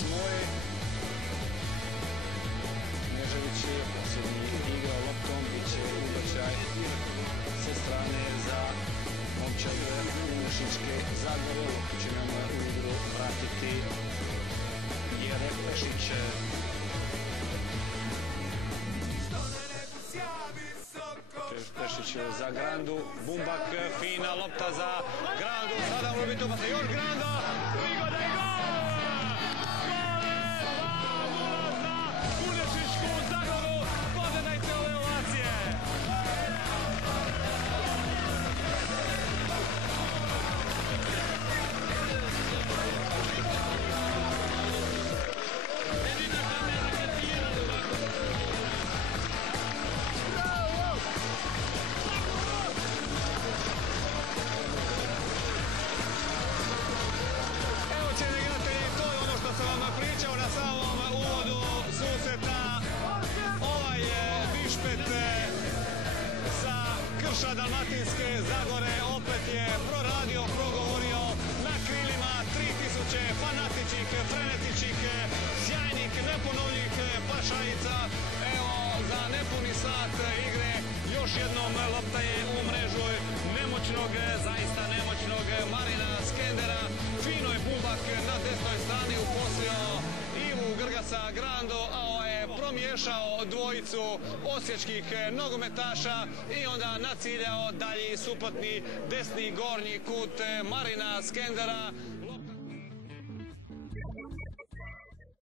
svoj. Nežević je posljednji igrao loptom, bit će ubačaj sa strane za momčad Unešićke Zagore. Loptu će nam u igru vratiti Jere Pešić. Pešić za Grandu, Bumbak, fina lopta za Grandu, sada može biti opasno, još Granda, prigoda i gol! Gol 2:0 za Unešićku Zagoru, pogledajte ove ovacije! Sam vam pričao na samom uvodu susreta, ovaj Dišpet sa krša Dalmatinske Zagore opet je proradio, progovorio na krilima 3000 fanatičnih, frenetičnih, sjajnih, neponovljivih pašajica. Evo, za nepuni sat igre još jednom lopta je u mrežu nemoćnog, zaista nemoćnog Marina Skendera. Fino je Bumbak na desnoj strani uposlio Ivu Grgasa Grando, a je promiješao dvojicu osječkih nogometaša i onda naciljao dalji suprotni desni gornji kut Marina Skendera.